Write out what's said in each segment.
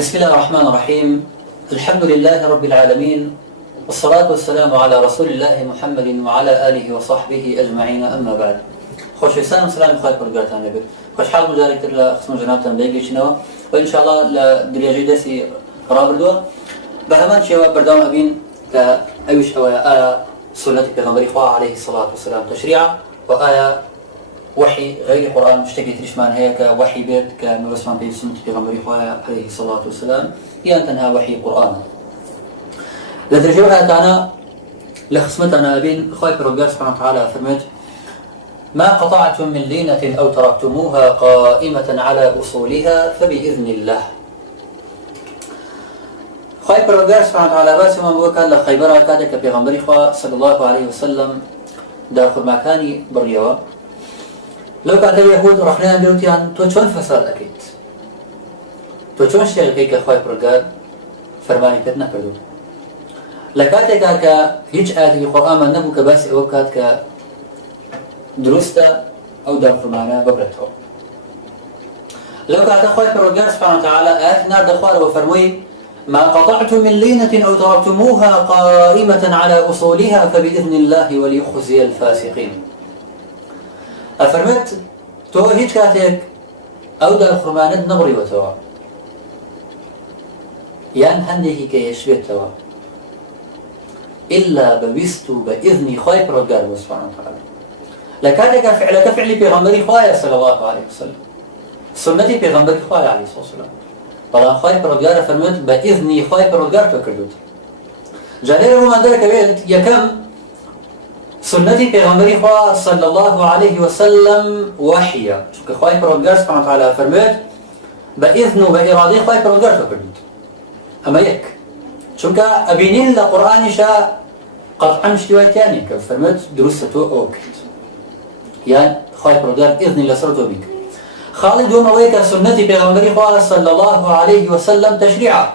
بسم الله الرحمن الرحيم. الحمد لله رب العالمين، والصلاة والسلام على رسول الله محمد وعلى آله وصحبه أجمعين. أما بعد، خوش وسلام سلام خير برجعتنا نبي خوش حال مجارك تلا خصم جنابتنا بيجي شنو وإن شاء الله لدرياجي دسي رابردوا بهمان شيء بردام أبين كأيش أو آية سنة پیغمبر خواه عليه الصلاة والسلام تشريعا وآية وحي غير قرآن مشتكي تريشمان هي كوحي بيت كنورسمان بي سنة پیغمبر خواه عليه الصلاة والسلام يان تنها وحي قرآن لدرجة آياتنا لخصمتنا أبين خواهي برغار سبحانه وتعالى فرمت: ما قطعتم من لينة أو تركتموها قائمة على أصولها فبإذن الله. خواهي برغار سبحانه وتعالى باسي من بوكال لخيبرا كادك بيغمبري خواه صلى الله عليه وسلم داخل مكاني بريوا لو كانت اليهود رخنان بيوتيان تو چون فساد أكيد تو چون شتغل كي خواهي برغار فرماني كت نكردو لكاتك هيج آيات القرآن من نبو كباسي أوكات درسته أو دفرمانه ببرته لو كانت أخوي برغار سبحانه وتعالى آيات نار دخوار وفرمي: ما قطعتم من لينة أو تركتموها قائمة على أصولها فبإذن الله وليخزي الفاسقين. أفرمت تو هيج كاتك أو دفرمانه نبري وتوا يان هندي كي يشبه توا إلا بويستو بإذن خوي برغار سبحانه وتعالى لكاتك فعلك فعلي بيغمبري خوايا صلى الله عليه وسلم سنتي بيغمبري خوايا عليه الصلاة والسلام بلان خواي برغار فرمت بإذني خواي برغار تكردوت جانير رومان ذلك بيت يكم سنتي بيغمبري خوايا صلى الله عليه وسلم وحيا شوك خواي برغار سبحانه وتعالى فرمت بإذن وبإرادي خواي برغار تكردوت أما يك شوك أبينين لقرآن شاء قطعا شتوى تاني كفرمت درسته أوكت يعني خواهي برغار إذن لسرته بك خالد ومويك سنتي بيغمبري خواه صلى الله عليه وسلم تشريعا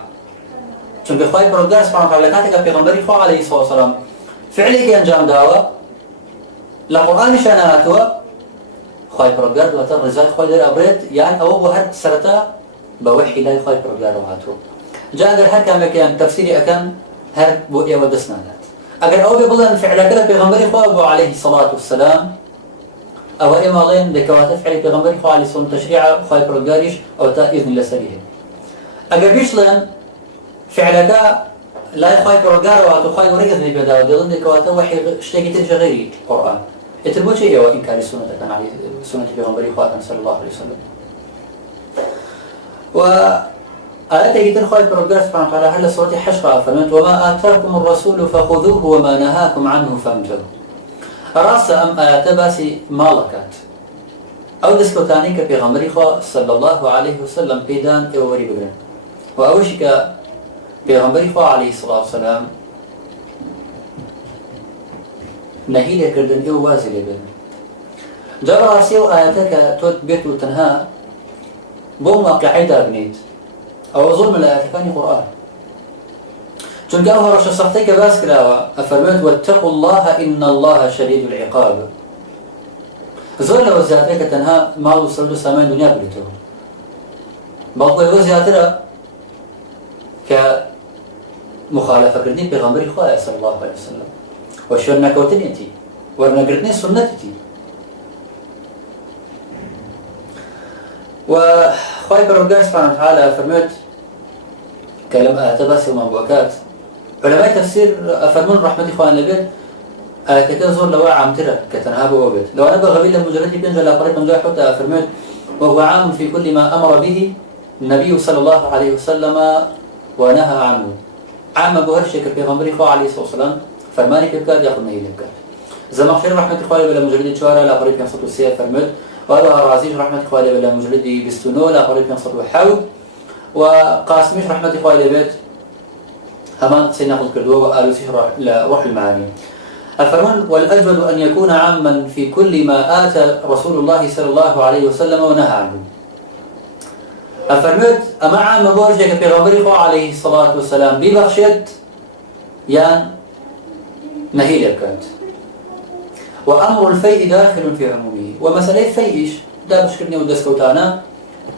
چونك خواهي برغار سبحانه وتعالى كاتك بيغمبري خواه عليه الصلاة والسلام فعلي كي انجام داوة لقرآن شاناتوا خواهي برغار دواتر رزاق خواهي در أبريد يعني أو بهد سرطة بوحي لاي خواهي برغار وهاتو جاء در هر كامك يعني تفسيري أكن هر بوئي ودسنا دات أقل أو بيبلن فعلك بيغمبري خواه عليه الصلاة والسلام أو إما لين دكوات فعلي بيغمبري خواه عليه الصلاة تشريعا خواهي برغاريش أو تا إذن الله سريه أقل بيش لين فعلك لا خواهي برغار وهاتو خواهي ورق إذن بيداو ديلن دكوات وحي اشتاكي ترجى غيري القرآن يتربوش إيه وإنكاري سنة كان عليه سنة بيغمبري خواه صلى الله عليه وسلم آيات يتر خواهي برغار سبحانه وتعالى هل سورة حشرة فرمت: وما آتاكم الرسول فخذوه وما نهاكم عنه فانتهوا. رأس أم آيات باسي مالكات أو دسكوتاني كبيغمبري خواه صلى الله عليه وسلم بيدان إيووري بغرن وأوشك بيغمبري خواه عليه الصلاة والسلام نهيل كردن إيو وازل بغرن جاب راسيو آياتك توت بيتو تنها بوم واقعي بنيت أو ظلم الآيات كان قرآن چونك أوها رشا صحتك باس كلاوة أفرمت: واتقوا الله إن الله شديد العقاب. زور لو زيادتك تنها ما وصلوا سامان دنيا بلتو بلقوا يو زيادتها كمخالفة كردني بغمبري خواه صلى الله عليه وسلم وشون نكوتني تي ورنقردني سنتي وخواهي برغار سبحانه وتعالى أفرمت كلام آتباسي ومبوكات علماء تفسير أفرمون رحمة إخوان البيت كتير زور لو عام ترى كتنهاب وبيت لو أنا بغبي لمجرد بينزل أقرب من جاي حتى أفرمون وهو عام في كل ما أمر به النبي صلى الله عليه وسلم ونهى عنه عام أبو هرشك في غمبري إخوة عليه الصلاة والسلام فرماني كبكاد يأخذ نهي لبكاد زمخشري رحمة إخوان البيت لمجرد شوارع لأقرب ينصت السيئة فرمت وهذا رازيج رحمة إخوان البيت لمجرد بستونو لأقرب ينصت حاول وقاسميش رحمة إخوان البيت همان سيناخذ كردوه وآلوسيش لروح المعاني الفرمان: والأجود أن يكون عاما في كل ما آتى رسول الله صلى الله عليه وسلم ونهى عنه. الفرمت أما عام بورجك في غمبري عليه الصلاة والسلام ببخشت يان نهي لكانت وأمر الفيء داخل في عمومه ومسألة فيئش دا بشكرني ودسكوتانا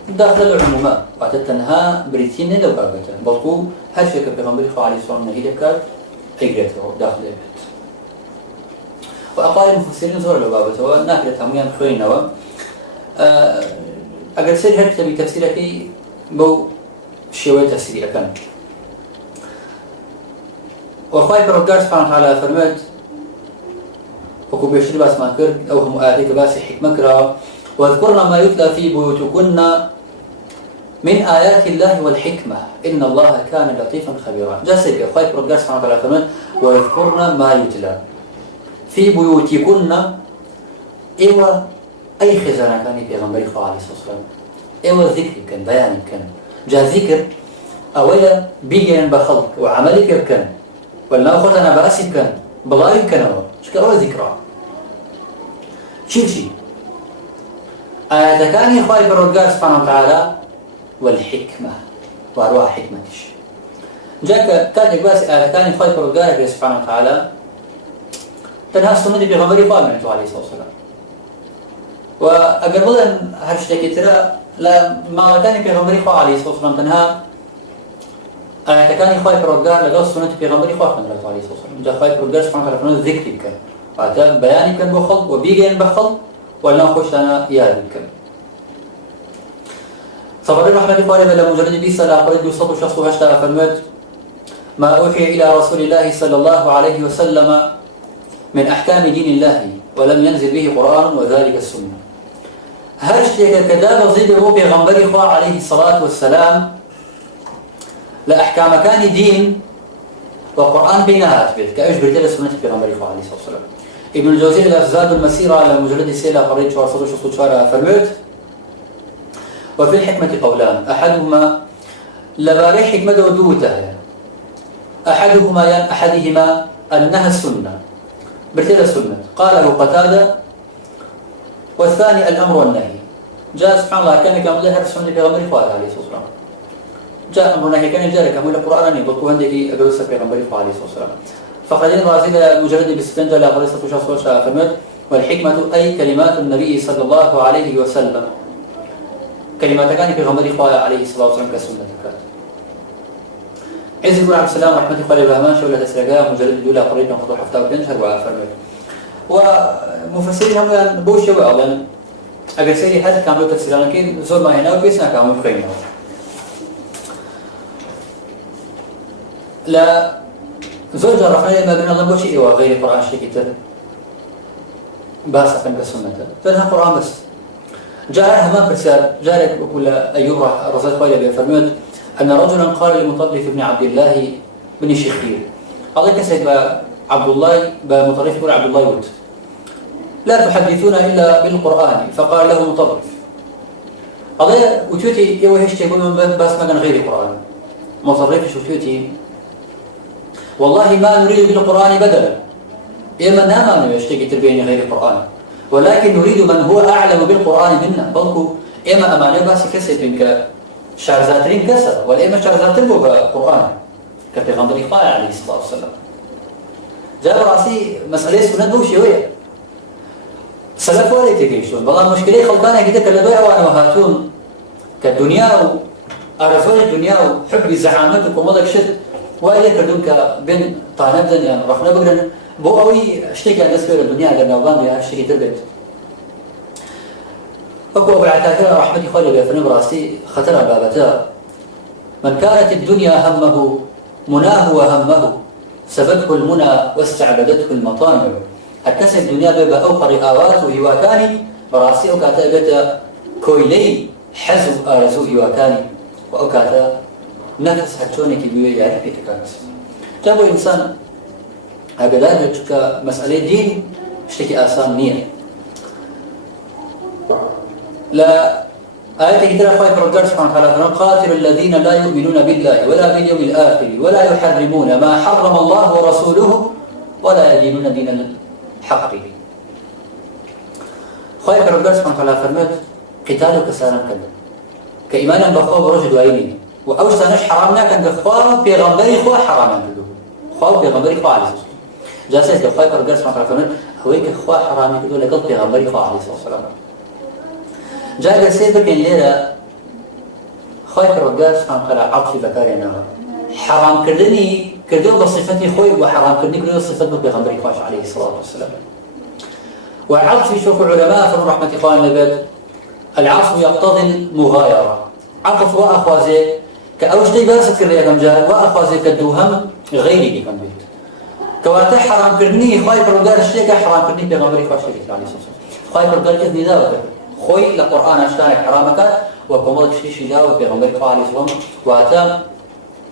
داخل العمومات وتتنها بريتين لو بابته بلكو هل شيء كبيغمبر خو عليه الصلاة والسلام نهي لك اجريته داخل البيت وأقوال المفسرين زور لو بابته وناكلة هميان خوينوا اگر سير هر كتابي تفسيرك بو شوية تفسيري أكن وخواهي برقار سبحانه وتعالى فرمت وكو بيشتري باس ما كرد أو هم آياتك باس حكمة كرا واذكرنا ما يتلى في بيوتكن من آيات الله والحكمة إن الله كان لطيفا خبيرا جاسر أخوي برقار سبحانه وتعالى فرمت واذكرنا ما يتلى في بيوتكن إيوة أي خزانة كان يبيغمبري خو عليه الصلاة والسلام إيوة ذكر كان بيان كان جا ذكر أولا بيجين بخلق وعملك كان ولا أخذنا بأسي كان بلاي كان شكرا هو ذكرى شيء آيات كان يخوي برقار سبحانه وتعالى والحكمة وأرواح حكمتش جاك كان يقاس آيات كان يخوي برقار سبحانه وتعالى تنها السنة بيغمبري خو عليه الصلاة والسلام وأقرب أن هالشيء ترى لا ما كان بيغمبري خو عليه الصلاة والسلام تنها كان يخوي برقار لقى السنة بيغمبري خو عليه الصلاة والسلام جاء خوي برقار سبحانه وتعالى فنون ذكر كان وعطا بياني كان بخلق وبيجين بخلق ولا خوش أنا يا ذكر صبر الرحمة إخواني بلا مجرد بيسا لا قرد يصد شخص هشتا فرمت ما أوحي إلى رسول الله صلى الله عليه وسلم من أحكام دين الله ولم ينزل به قرآن وذلك السنة هرشتك كذاب زيده بغنبري خوا عليه الصلاة والسلام لأحكام كان دين وقرآن بينها أثبت كأيش برجل سنة بغنبري خوا عليه الصلاة والسلام ابن الجوزي الأفزاد المسيرة على مجرد السيلة قريت شوار صدوش وصدوشارة فرمت وفي الحكمة قولان أحدهما لباري حكمة ودوتها أحدهما أنها السنة برتيل السنة قاله قتادة والثاني الأمر والنهي جاء سبحان الله كان كامل ظهر السنة بغمبر إخوة عليه الصلاة والسلام جاء أمر والنهي كان جارك كامل القرآن يبقوا عندك أدرس بغمبر إخوة عليه الصلاة والسلام فقدين رازيل مجرد بستنجة لا قريصة شخص وشاء فرمت والحكمة أي كلمات النبي صلى الله عليه وسلم كلمات كان بغمبر إخوة عليه الصلاة والسلام كسنة كانت عز بن عبد السلام رحمة الله عليه بهمان شولة تسرقها مجرد دولا قريبا خطو حفتها وتنشر وفرمت ومفسرين هم بوش يوعوا لأن أقل سيري حد كاملوا تفسيران لكن زور ما هنا وبيسنا كاملوا بخيمنا لا زور جرفنا ما بين الله بوش إيوا غير قرآن شيء كتير باسا كان بسنة فلها قرآن بس جاء همان برسال جاء يقول أيوب رسول قائلة بفرمت أن رجلا قال لمطرف بن عبد الله بن شخير الله كسب عبد الله بمطرف يقول عبد الله ولد لا تحدثون إلا بالقرآن فقال له مطرف الله وتوتي يوهشت يقول من بس ما كان غير القرآن مطرف شو توتي والله ما نريد بالقرآن بدلا إما ناما يشتكي تربيني غير القرآن ولكن نريد من هو أعلم بالقرآن منا بلكو إما أمانة بس كسب منك شارزاترين كسر والإما شارزاترين بالقرآن كبيغمبر إخوة عليه الصلاة والسلام جاب راسي مسألة سنة دوشي ويا سلف ولا تكيشون والله مشكلة خلقانة كده كلا دوية وأنا وهاتون كالدنيا وأرزون الدنيا وحب الزعامات ومضك شد وإذا كردونك بين طانبدن يعني رفنا بقرن بو أوي اشتكي عن نسبة الدنيا لأن أوضان بها اشتكي تربت أكو أبو العتاكرة رحمة خالي بيفرن براسي خطرها بابتها من كانت الدنيا همه مناه وهمه سبته المنى واستعبدته المطامع حتى الدنيا بيبقى أوقر آوات وهواكاني براسي أوكاتا كويلي حزو آرزو هواكاني وأوكاتا نفس حتونك بيو يعرف يتكات جابوا إنسان هكذا مسألة دين اشتكي آسان نية لا آية كتير أخوة برقار سبحانه وتعالى قاتل الذين لا يؤمنون بالله ولا باليوم الآخر ولا يحرمون ما حرم الله ورسوله ولا يدينون دين الحق أخوة برقار سبحانه وتعالى فرمت قتالك سانا كذا كإيمانا بخوة برجد وعيني وأوسانش حرامنا كان بخوة بيغمبري خوة حراما كده خوة بيغمبري خوة عليه الصلاة جالسة أخوة برقار سبحانه وتعالى فرمت هويك خوة حراما كده لقد بيغمبري خوة عليه الصلاة والسلام جاء سيدك الليلة خايف الرجال سبحانه وتعالى عطف بكارنا حرام كردني كردو بصفتي خوي وحرام كردني كردو بصفة بغمبري خاش عليه الصلاة والسلام. وعطف شوف العلماء في رحمة إخواننا البيت العطف يقتضي المغايرة. عطف وأخوازي كأوجدي باسط كردي كم جاء وأخوازي كدوهم غيري كم بيت كواتا حرام كردني خايف الرجال الشيء حرام كردني بغمبري خاش عليه الصلاة والسلام. خايف الرجال إذن ذاك خوي لقرآن أشتانك حرامك وكمالك شيء جاء بغمبري خاش عليه الصلاة والسلام وأتى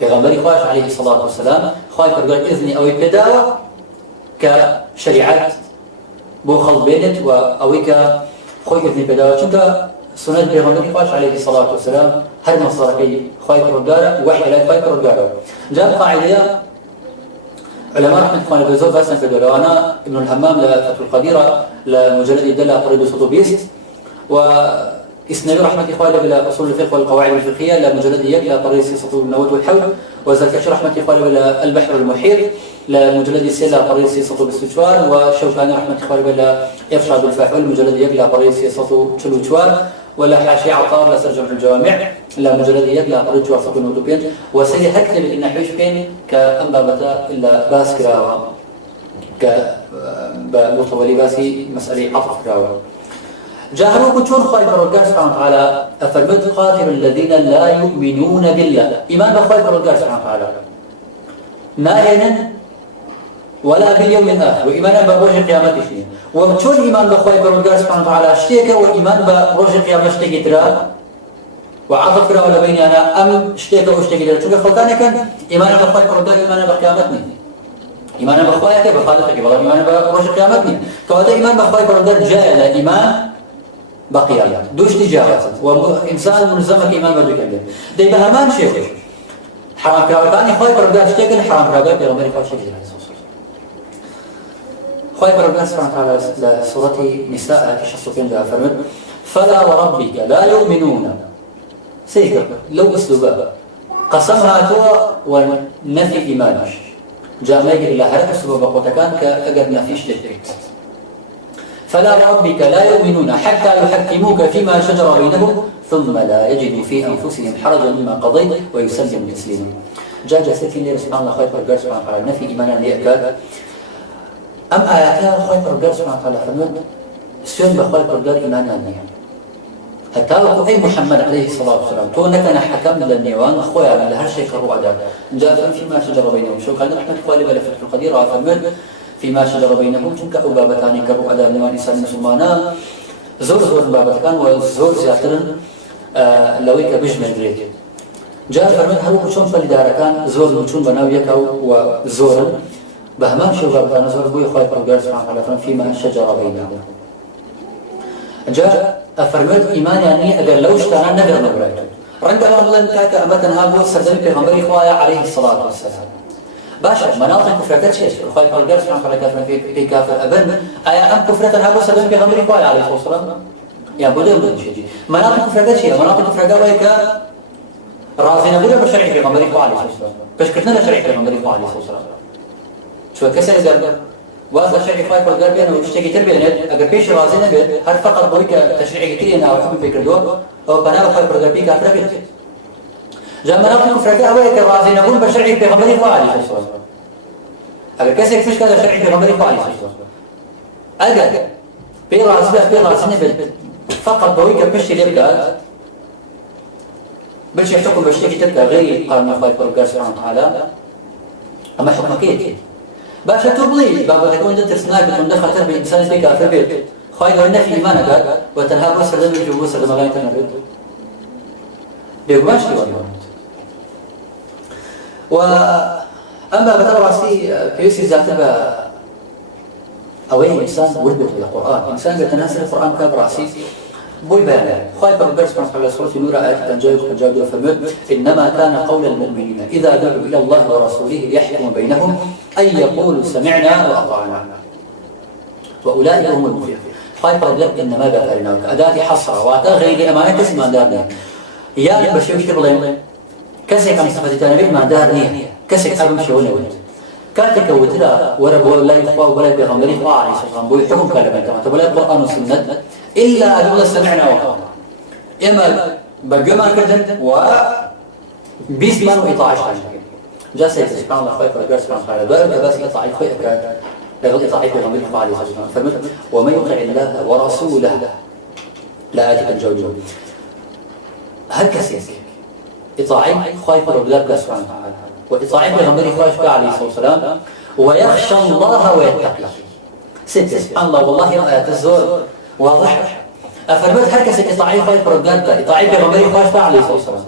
بغمبري خاش عليه الصلاة والسلام خايف الرجال إذني أو البداوة كشريعة بو خلط بينت وأويك خوي إذني بداوة شنك سنة بغمبري خاش عليه الصلاة والسلام هل مصاركي خايف الرجال وحي لا خايف الرجال. جاء قاعدة علماء رحمة الله بزور بس نفدوا أنا ابن الهمام لفتح القديرة لمجلد يدل قريب صوت بيست وإسناد رحمة إخوانه إلى أصول الفقه والقواعد الفقهية لمجلد يقل قريب صوت النواد والحول وزركشي رحمة إخوانه إلى البحر المحيط لمجلد السلة قريب صوت بالاستشوار وشوكاني رحمة إخوانه إلى إرشاد الفحول مجلد يقل قريب صوت تلوشوار ولا حاشي عطار لسرجم الجوامع لا مجرديات لا قريت شو أصلا نوتوبين وسيري هكذا إن حيش بين كأنبا بتا إلا باس كراوا كمطولي باسي مسألة عطف كراوا. جاهروا كتشون خايف الرجال سبحانه وتعالى أفرمت قاتل الذين لا يؤمنون بالله إيمان بخايف الرجال سبحانه وتعالى ما ينن ولا باليوم الآخر وإيمانا بروج قيامته شيء وبتشون إيمان بخواي برجال سبحانه وتعالى اشتيك وإيمان بروج قيامته اشتيك ترى وعطف كرا ولا بيني أنا أم اشتيك واشتيك ترى شو خلطاني كان إيمانا بخواي برجال إيمانا بقيامتني إيمانا بخواي كيف بخالتك والله إيمانا بروج قيامتني فهذا إيمان بخواي برجال جاء إلى إيمان بقيامة دوش تجاوز وإنسان ملزمك إيمان بدو كذا ده بهمان شيء حرام كرا كان خواي برجال اشتيك حرام كرا بيرو مري خواي شيء خايف ربنا سبحانه وتعالى لسورة نساء كشخصين ذا فرمت فلا وربك لا يؤمنون سيكر لو أسلوبا قسمها تو ونفي إيمانش جاء ما يجري لها هرق أسلوبا قوتكان كأجر نفيش تشتريك فلا وربك لا يؤمنون حتى يحكموك فيما شجر بينهم ثم لا يجدوا في أنفسهم حرجا مما قضيت ويسلموا تسليما. جاء سيكين لي سبحان الله خايف ربنا سبحانه وتعالى نفي إيمانا ليأكاد أم آياتها خايف رجال سبحانه وتعالى فرمود سين بخايف رجال إيمانا نيا حتى لو أي محمد عليه الصلاة والسلام تو نكنا حكم للنيوان أخويا على هالشيء كرو أداء جاء فيما شجر بينهم شو كان رحمة الله ولا فتح القدير وفرمود فيما شجر بينهم تلك أبابتان كرو أداء نيوان إنسان مسلمانا زور بابتان وزور زياترن لويك بجمع دريد جاء فرمود هروك شون فلدار كان زور مشون بناويك وزورا بهمان شو بابتان زور بوي خايف رجال سبحانه وتعالى فيما شجر بينهم جاء أفرمت إيمان يعني أجر لو اشترى نقدر نبرته رنجا الله انتهى أمتنا هابو سردم بغمري خوايا عليه الصلاة والسلام باشا مناطق كفرة شيء خايف رجال سبحانه وتعالى كافر في كافر أبن أيا أم كفرة هابو سردم بغمري خوايا عليه الصلاة والسلام يا بدو بدو شيء مناطق كفرة شيء مناطق كفرة ويك رازنا بدو بشرع بغمري خوايا عليه الصلاة والسلام بس كتنا شرع بغمري خوايا عليه الصلاة والسلام شو كسر زرقر وهذا الشيء خايف رجال بينه ويشتكي تربية أجر بيش رازنا بيت هل فقط بويك تشريع كتير أو حب فكر دور أو بناء خايف رجال بيك أفرقت جمعنا في فرقة أويك رازنا بول بشرع بغمري خوايا عليه الصلاة والسلام أجر كسر فيش كذا شرع بغمري خوايا عليه الصلاة والسلام أجر في رازنا بيت فقط بويك بيش يبقى بلش يحكم بشتكي تبقى غير قال خايف رجال سبحانه وتعالى أما حكم أكيد باشا تبلي بابا تكون انت تسناك بتكون دخل تربي انسان فيك في البيت خايف ان في ايمانك قال وتنهار بس لازم يجوز لما غايت انا بيت بيقول ماشي واما بترى راسي كيسي ذات اوين انسان وربط بالقران انسان بتناسل القران كاب راسي بوي بيان خايف ربنا سبحانه وتعالى سوره نور ايات تنجاوب فمد انما كان قول المؤمنين اذا دعوا الى الله ورسوله ليحكم بينهم ان يقولوا سمعنا واطعنا واولئك هم المفلحون خايف ربنا انما ذكرناك اداه حصر واتا غير امانه اسمها دارني يا بشوش تبلين كسك عن صفه النبي ما دارني كسك ابن شو ولد كاتك وتلا ورب ولا يخوا ولا بيغمري خوا عليه الصلاه والسلام بيحكم كلمه تبع القران والسنه إلا أن سمعنا وأطعنا إما بقما كذا وبيسمان وإطاعش جالس سبحان الله خير فرجال سبحان الله دائما بس إطاعي خير لغل إطاعي في غمر الله عليه وسلم فرمت ومن يطع الله ورسوله لا آتي الجوجو هل كسيك إطاعي خير فرجال سبحانه وتعالى وإطاعي في غمر الله عليه السلام ويخشى الله ويتقي ستة سبحان الله والله آيات الزور واضح أفرمت هل كسيك إطاعي خير فرجال إطاعي في غمر الله عليه السلام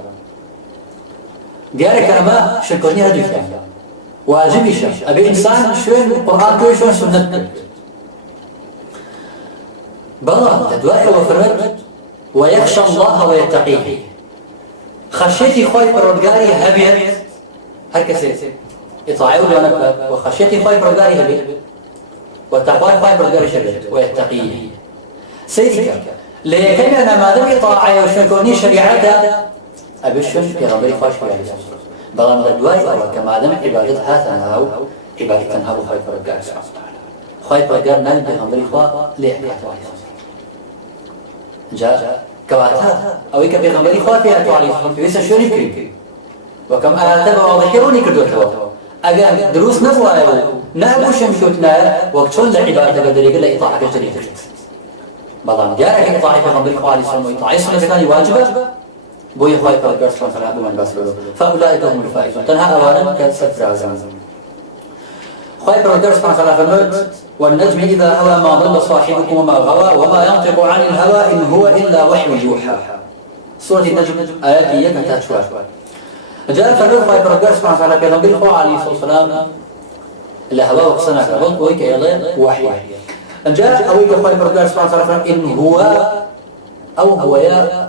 ديارك أنا شكرني هدوك واجبي شش أبي إنسان شوين القرآن كوي شوين سنة بلا تدوائي وفرمت ويخشى الله ويتقيه خشيتي خوي برودقاري هبيت هركسي إطاعي ولي وخشيتي خوي برودقاري هبيت وتقوى خوي برودقاري شبيت ويتقيه سيدك لكن أنا ما دم إطاعي وشكرني شريعته أبشن في غمري خاش في عليه الصلاة والسلام بلان ردواي أو كما دم عبادتها تنهاو عبادة تنهاو خايف رجال سبحانه وتعالى خايف رجال نال في غمري خا ليه عليه الصلاة والسلام جاء كواتها أو يك في غمري خا في عليه الصلاة والسلام في ويس شو نكري وكم آتنا وذكروني كدوتوا أجا دروس نبوا نأبو شمشوتنا وقتون لعبادة قدر يقول إطاعة كجري بلان جاء إطاعة في غمري خا عليه الصلاة والسلام إطاعة سنة واجبة بوي خايف رجال سبحانه وتعالى من بسلو فأولئك هم الفائزون تنها أولا كسفر عزام خايف رجال سبحانه وتعالى فالموت والنجم إذا هوى ما ضل صاحبكم وما غوى وما ينطق عن الهوى إن هو إلا وحي يوحى سورة النجم آيات يكتها شوي جاء فالموت خايف رجال سبحانه وتعالى في نبي الله عليه الصلاة والسلام الهوى وقصنا كبلت ويك يلا وحي جاء أويك خايف رجال سبحانه وتعالى إن هو أو هو يا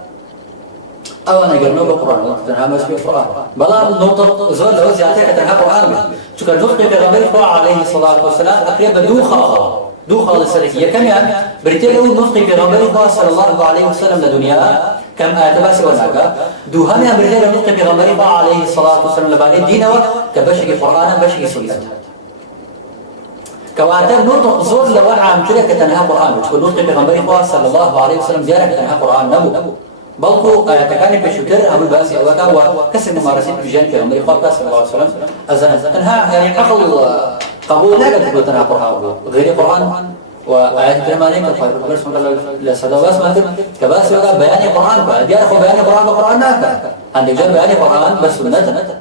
أو أنا قرنوا بالقرآن تنها مسبي القرآن بلا نقطة زول لو زيادة تنها قرآن شو كان نطق بغمر الله عليه الصلاة والسلام أقرب دوخة للسلكية كم يعني بريتلو نطق بغمر الله صلى الله عليه وسلم لدنيا كم آتباس وناك دوهنا بريتلو نطق بغمر الله عليه الصلاة والسلام لبعد الدين كبشك القرآن بشك سنة كواتب نطق زول لو عام كده كتنها قرآن شو نطق بغمر الله صلى الله عليه وسلم زيارة كتنها قرآن نبو بلكو تكاني بشوتر أبو الباسي أوكا وكسر ممارسين بجانب في غمر صلى الله عليه وسلم أزنا تنها يعني عقل قبول لا تقول تنها قرآن غير قرآن وآيات الكريمانين كالخير بس مثلا لسدواس مثلا كباس ولا بيان قرآن بعد يا أخو بيان قرآن بقرآن ناك عندك جاء بيان قرآن بس سنة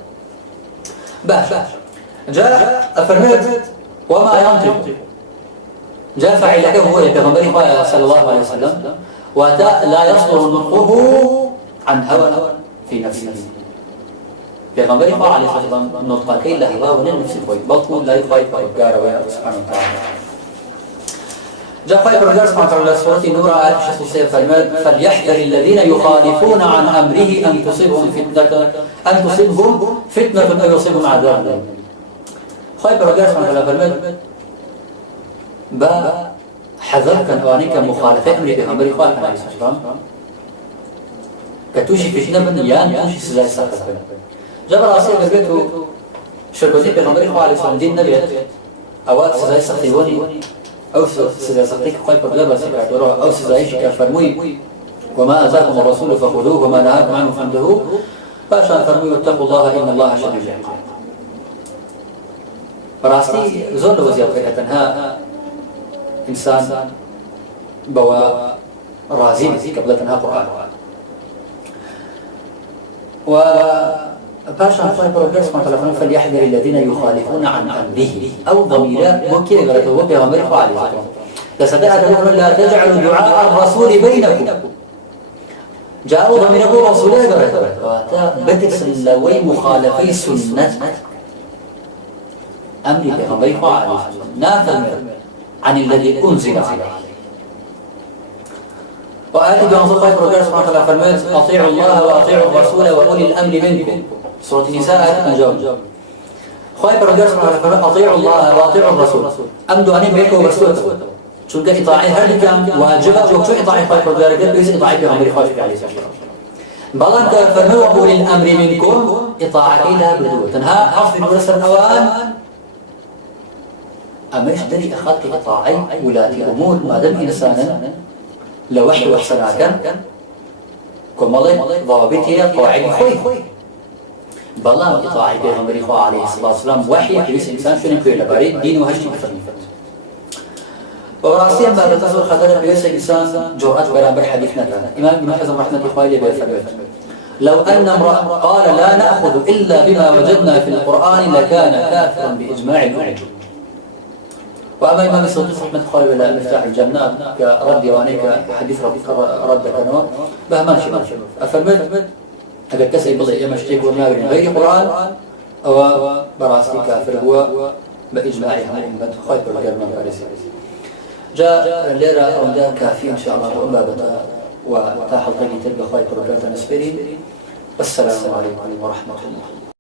باش جاء أفرمت وما ينطق جاء فعلك هو لبيغمبر صلى الله عليه وسلم ولا يصدر نطقه عن هوى في نفسه بيغمبر الله عليه الصلاة والسلام نطقه كي لا هوى ولا نفس الخوي بل لا يخايف ويبقار ويا سبحانه وتعالى جاء خايف الرجال سبحانه وتعالى سورة نور آية 6 فليحذر الذين يخالفون عن أمره أن تصيبهم فتنة أو يصيبهم عذاب خايف الرجال سبحانه وتعالى فرمت با حذر كان أوانيك مخالفة أمر بيغمبر الله عليه الصلاة والسلام كتوشي فتنة من يان توشي سزاي ساقط جبر عصير قبيته شركوزي بيغمبر الله عليه الصلاة والسلام دين نبيت أو سزاي ساقطيوني أو سزاي ساقطيك خايف الرجال سيكاتوروها أو سزاي شكافرموي وما أزاكم الرسول فخذوه وما نهاكم عنه فانتهوا باشا فرموي واتقوا الله إن الله شديد العقاب براستي زول وزيادة تنها إنسان بوا رازي قبل تنها قرآن وباشا الله برجع سبحانه وتعالى فليحذر الذين يخالفون عن أمره أو ضميرا ممكن غلطه بغمر خالف لصدقت لا تجعلوا دعاء الرسول بينكم جاءوا ضميركم رسوله غلطه بدك سلوي مخالفي سنة أمر بغمر خالف نافذ عن الذي أنزل عليه وآيات بأنظر خير رجال سبحانه وتعالى فرمت أطيعوا الله وأطيعوا الرسول وأولي الأمر منكم سورة النساء آيات نجاوب خير رجال سبحانه وتعالى فرمت أطيعوا الله وأطيعوا الرسول أمدوا أن يبيكوا برسولته شو كان إطاعي هذا كان واجبة وشو إطاعي خير رجال كان بيس إطاعي بغمر خالف عليه الصلاة والسلام بلان فرموا أولي الأمر منكم إطاعتي لا بدو تنها حرف الورس الأوان أما إيش دري أخذت إطاعي ولاة الأمور ما دام إنسانا لوحي وحسنا كان كمالي ضابطية قواعد خوي بلا إطاعة پیغمبری خواه عليه الصلاة والسلام وحي حديث إنسان شنو كوي لباري دين وهشتي بفرمي وبراسيا ما بتصور خطر بيس إنسان جرأة برابر حديثنا كان إمام ابن حزم رحمة الله عليه بيفرمي لو أن امرأ قال لا نأخذ إلا بما وجدنا في القرآن لكان كافرا بإجماع الأمة. وأما إمام الصديق رحمة الله عليه ولا مفتاح الجنة كرد وانيك حديث رد كنوع بهمان شبه أفرمت أجل كسي بضع يمشتيك وما بين غير قرآن أو براسي كافر هو بإجماعها أمة خير الجنة الفارسي. جاء الليلة أولا كافي إن شاء الله أمبابة وتاح الطريق تلقى خير الجنة نسبرين. والسلام عليكم ورحمة الله.